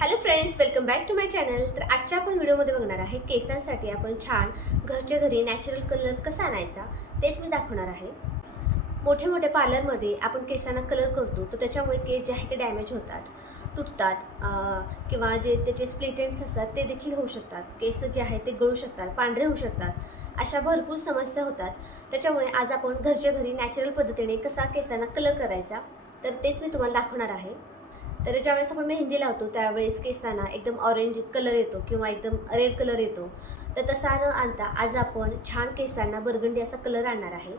Hello friends, welcome back to my channel. तर आजच्या आपण व्हिडिओमध्ये बघणार आहे केसांसाठी आपण छान घरच्या घरी नॅचरल कलर कसा आणायचा तेच मी दाखवणार आहे। मोठे मोठे पार्लरमध्ये आपण केसांना कलर करतो तर त्याच्यामुळे केस जे आहे ते डॅमेज होतात, तुटतात किंवा जे त्याचे स्प्लिट एंड्स असतात ते देखील होऊ शकतात। केस जे आहे ते गळू शकतात, पांढरे होऊ शकतात, अशा भरपूर समस्या होतात। त्याच्यामुळे आज आपण घरच्या घरी नॅचरल पद्धतीने कसा केसांना कलर करायचा तर तेच मी तुम्हाला दाखवणार आहे। तर ज्यावेळेस आपण मेहंदी लावतो त्यावेळेस केसांना एकदम ऑरेंज कलर येतो किंवा एकदम रेड कलर येतो, तर तसा न आणता आज आपण छान केसांना बर्गंडी असा कलर आणणार आहे।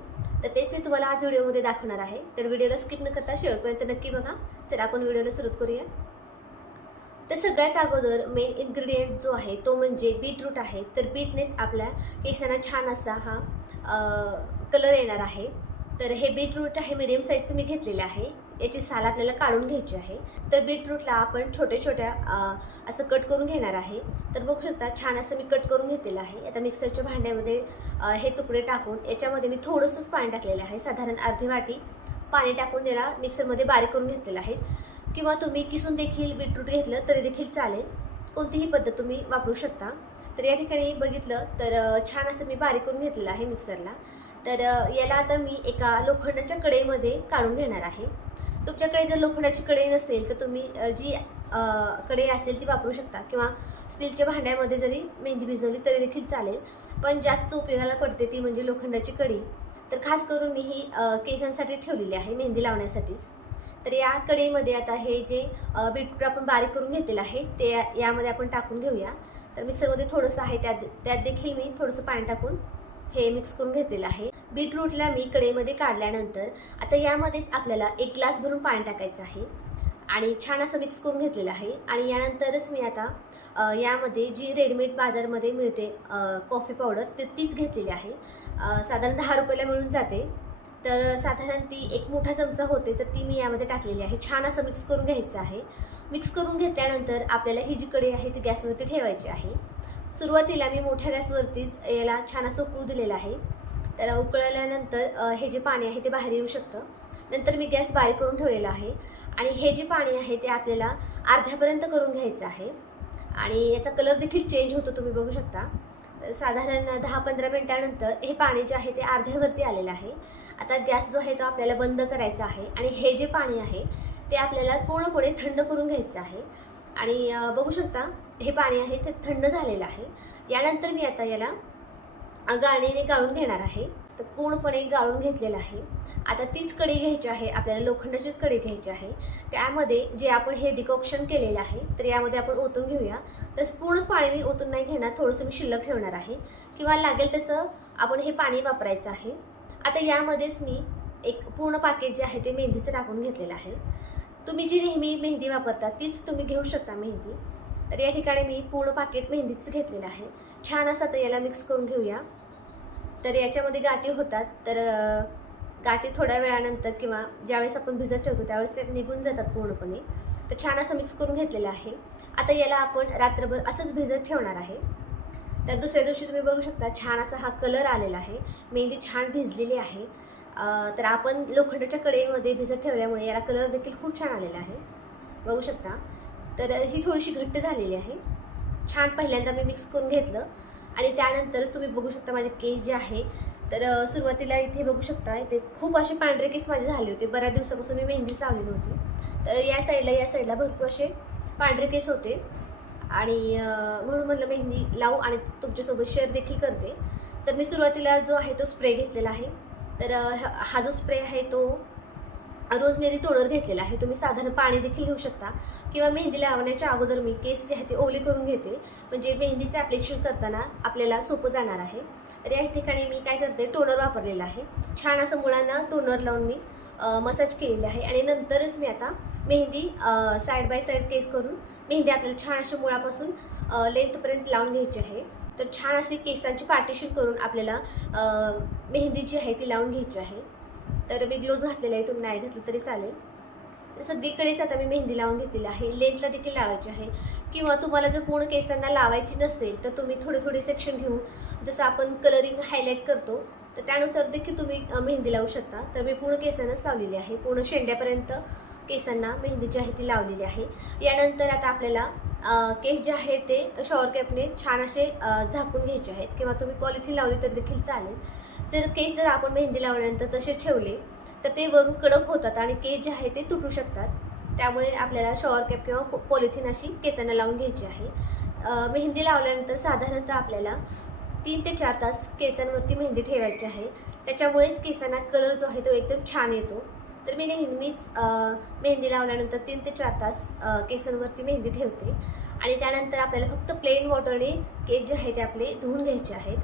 तर तेच मी तुम्हाला आज व्हिडिओमध्ये दाखवणार आहे। तर व्हिडिओला स्किप न करता शेवटपर्यंत नक्की बघा। चला आपण व्हिडिओला सुरुवात करूया। तर सगळ्यात अगोदर मेन इन्ग्रेडियंट जो आहे तो म्हणजे बीटरूट आहे। तर बीटनेच आपल्या केसांना छान असा हा कलर येणार आहे। तर हे बीटरूट आहे मीडियम साईजचं मी घेतलेलं आहे। याची साल आपल्याला काढून घ्यायची आहे। तर बीटरूटला आपण छोट्या छोट्या असं कट करून घेणार आहे। तर बघू शकता छान असं मी कट करून घेतलेलं आहे। आता मिक्सरच्या भांड्यामध्ये हे तुकडे टाकून याच्यामध्ये मी थोडंसंच पाणी टाकलेलं आहे, साधारण अर्धी वाटी पाणी टाकून त्याला मिक्सरमध्ये बारीक करून घेतलेलं आहे। किंवा तुम्ही किसून देखील बीटरूट घेतलं तरी देखील चालेल, कोणतीही पद्धत तुम्ही वापरू शकता। तर या ठिकाणी बघितलं तर छान असं मी बारीक करून घेतलेलं आहे मिक्सरला। तर याला आता मी एका लोखंडाच्या कढईमध्ये काढून घेणार आहे। तुमच्याकडे जर लोखंडाची कढई नसेल तर तुम्ही जी कढई असेल ती वापरू शकता किंवा स्टीलच्या भांड्यामध्ये जरी मेहंदी भिजवली तरी देखील चालेल, पण जास्त उपयोगाला पडते ती म्हणजे लोखंडाची कढई। तर खास करून मी ही केसांसाठी ठेवलेली आहे, मेहंदी लावण्यासाठीच। तर या कढईमध्ये आता हे जे बीटरूट आपण बारीक करून घेतलेलं आहे ते यामध्ये आपण टाकून घेऊया। तर मिक्सरमध्ये थोडंसं आहे त्यात देखील मी थोडंसं पाणी टाकून हे मिक्स करून घेतलेलं आहे। बीटरूटला मी कढईमध्ये काढल्यानंतर आता यामध्येच आपल्याला 1 ग्लास भरून पाणी टाकायचं आहे आणि छान असं मिक्स करून घेतलेलं आहे। आणि यानंतरच मी आता यामध्ये जी रेडीमेड बाजारमध्ये मिळते कॉफी पावडर तीच घेतलेली आहे। साधारण 10 रुपयाला मिळून जाते। तर साधारण ती 1 मोठा चमचा होते, तर ती मी यामध्ये टाकलेली आहे। छान असं मिक्स करून घ्यायचं आहे। मिक्स करून घेतल्यानंतर आपल्याला ही जी कढई आहे ती गॅसवरती ठेवायची आहे। सुरुवातीला मी मोठ्या गॅसवरतीच याला छान असं उकळू दिलेलं आहे। त्याला उकळल्यानंतर हे जे पाणी आहे ते बाहेर येऊ शकतं। नंतर मी गॅस बारीक करून ठेवलेला आहे आणि हे जे पाणी आहे ते आपल्याला अर्ध्यापर्यंत करून घ्यायचं आहे आणि याचा कलर देखील चेंज होतो, तुम्ही बघू शकता। तर साधारण 10-15 मिनिटानंतर हे पाणी जे आहे ते अर्ध्यावरती आलेलं आहे। आता गॅस जो आहे तो आपल्याला बंद करायचा आहे आणि हे जे पाणी आहे ते आपल्याला पूर्णपणे थंड करून घ्यायचं आहे। आणि बघू शकता हे पाणी आहे ते थंड झालेलं आहे। यानंतर मी आता याला गाळणीने गाळून घेणार आहे। तर पूर्णपणे गाळून घेतलेलं आहे। आता तीच कढई घ्यायची आहे आपल्याला, लोखंडाचीच कढई घ्यायची आहे। त्यामध्ये जे आपण हे डिकॉक्शन केलेलं आहे तर यामध्ये आपण ओतून घेऊया। तर पूर्णच पाणी मी ओतून नाही घेणार, थोडंसं मी शिल्लक ठेवणार आहे किंवा लागेल तसं आपण हे पाणी वापरायचं आहे। आता यामध्येच मी एक पूर्ण पाकिट जे आहे ते मेहंदीचं टाकून घेतलेलं आहे। तुम्ही जी नेहमी मेहंदी वापरता तीच तुम्ही घेऊ शकता मेहंदी। तर या ठिकाणी मी पूर्ण पाकिट मेहंदीचं घेतलेलं आहे। छान असं आता याला मिक्स करून घेऊया। तर याच्यामध्ये गाठी होतात, तर गाठी थोड्या वेळानंतर किंवा ज्यावेळेस आपण भिजत ठेवतो त्यावेळेस ते निघून जातात पूर्णपणे। तर छान असं मिक्स करून घेतलेलं आहे। आता याला आपण रात्रभर असंच भिजत ठेवणार आहे। तर दुसऱ्या दिवशी तुम्ही बघू शकता छान असा हा कलर आलेला आहे, मेहंदी छान भिजलेली आहे। तर आपण लोखंडाच्या कढईमध्ये भिजत ठेवल्यामुळे याला कलर देखील खूप छान आलेला आहे, बघू शकता। तर ही थोडीशी घट्ट झालेली आहे। छान पहिल्यांदा मी मिक्स करून घेतलं आणि त्यानंतरच तुम्ही बघू शकता माझे केस जे आहे तर सुरुवातीला इथे बघू शकता इथे खूप असे पांढरे केस माझे झाले होते। बऱ्याच दिवसापासून मी मेहंदीच लावली नव्हती, तर या साईडला भरपूर असे पांढरे केस होते आणि म्हणून म्हणलं मेहंदी लावू आणि तुमच्यासोबत शेअर देखील करते। तर मी सुरुवातीला जो आहे तो स्प्रे घेतलेला आहे। तर हा जो स्प्रे आहे तो रोजमेरी टोनर घेतलेला आहे। तुम्ही साधारण पाणी देखील घेऊ शकता किंवा मेहंदी लावण्याच्या अगोदर मी केस जे आहे ते ओले करून घेते, म्हणजे मेहंदीचं ॲप्लिकेशन करताना आपल्याला सोपं जाणार आहे। तर या ठिकाणी मी काय करते, टोनर वापरलेला आहे। छान असं मुळांना टोनर लावून मी मसाज केलेली आहे आणि नंतरच मी आता मेहंदी साईड बाय साईड केस करून मेहंदी आपल्याला छान अशा मुळापासून लेंथपर्यंत लावून घ्यायची आहे। तर छान अशी केसांची पार्टिशन करून आपल्याला मेहंदी जी आहे ती लावून घ्यायची आहे। तर मी ग्लोव्ज घातलेला आहे, तुम्ही नाही घातलं तरी चालेल। तर सगळीकडेच आता मी मेहंदी लावून घेतलेली आहे, लेंथला देखील लावायची आहे। किंवा तुम्हाला जर पूर्ण केसांना लावायची नसेल तर तुम्ही थोडे थोडे सेक्शन घेऊन, जसं आपण कलरिंग हायलाईट करतो तर त्यानुसार देखील तुम्ही मेहंदी लावू शकता। तर मी पूर्ण केसांनाच लावलेली आहे, पूर्ण शेंड्यापर्यंत केसांना मेहंदी जी आहे ती लावलेली आहे। यानंतर आता आपल्याला केस जे आहेत ते शॉवर कॅपने छान असे झाकून घ्यायचे आहेत, किंवा तुम्ही पॉलिथिन लावली तर देखील चालेल. जर आपण मेहंदी लावल्यानंतर तसे ठेवले तर ते वरून कडक होतात आणि केस जे आहे ते तुटू शकतात. त्यामुळे आपल्याला शॉवर कॅप किंवा पॉलिथिन अशी केसांना लावून घ्यायची आहे. मेहंदी लावल्यानंतर साधारणतः आपल्याला 3 ते 4 तास केसांवरती मेहंदी ठेवायची आहे. त्याच्यामुळेच केसांना कलर जो आहे तो एकदम छान येतो. तर मी नेहमीच मेहंदी लावल्यानंतर 3 ते 4 तास केसांवरती मेहंदी ठेवते आणि त्यानंतर आपल्याला फक्त प्लेन वॉटरने केस जे आहे ते आपले धुवून घ्यायचे आहेत.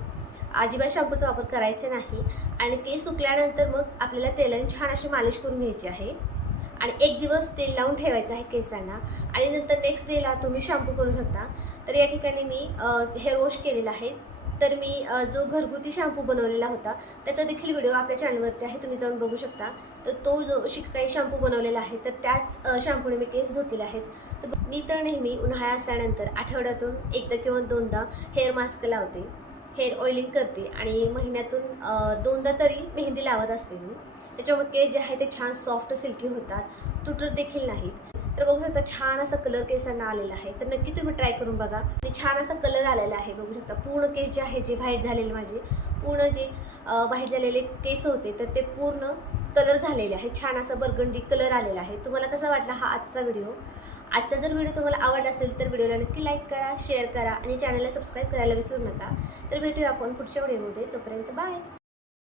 अजिबात शॅम्पूचा वापर करायचा नाही आणि केस सुकल्यानंतर मग आपल्याला तेलाने छान अशी मालिश करून घ्यायची आहे आणि 1 दिवस तेल लावून ठेवायचं आहे केसांना आणि नंतर नेक्स्ट डेला तुम्ही शॅम्पू करू शकता. तर या ठिकाणी मी हेअर वॉश केलेला आहे. तर मी जो घरगुती शॅम्पू बनवलेला होता त्याचा देखील व्हिडिओ आपल्या चॅनलवरती आहे, तुम्ही जाऊन बघू शकता. तर तो जो काही शॅम्पू बनवलेला आहे तर त्याच शॅम्पूने मी केस धुतलेले आहेत. तर मी तर नेहमी उन्हाळा असल्यानंतर आठवड्यातून 1दा किंवा 2दा हेअर मास्क लावते, हेअर ऑइलिंग करते आणि महिन्यातून 2दा तरी मेहंदी लावत असते मी. त्याच्यामुळे केस जे आहे ते छान सॉफ्ट सिल्की होतात, तुटत देखील नाहीत. तर बघू शकता छान असा कलर केसांना आलेला आहे. तर नक्की तुम्ही ट्राय करून बघा. आणि छान असा कलर आलेला आहे. बघू शकता पूर्ण केस जे आहे जे व्हाईट झालेले, माझे पूर्ण जे व्हाईट झालेले केस होते तर ते पूर्ण कलर झालेले आहे. छान असा बर्गंडी कलर आलेला आहे. तुम्हाला कसा वाटला हा आजचा व्हिडिओ? आजचा जर व्हिडिओ तुम्हाला आवडला असेल तर व्हिडिओला नक्की लाईक करा, शेअर करा आणि चॅनलला सबस्क्राईब करायला विसरू नका. तर भेटूया आपण पुढच्या व्हिडिओमध्ये. तोपर्यंत बाय.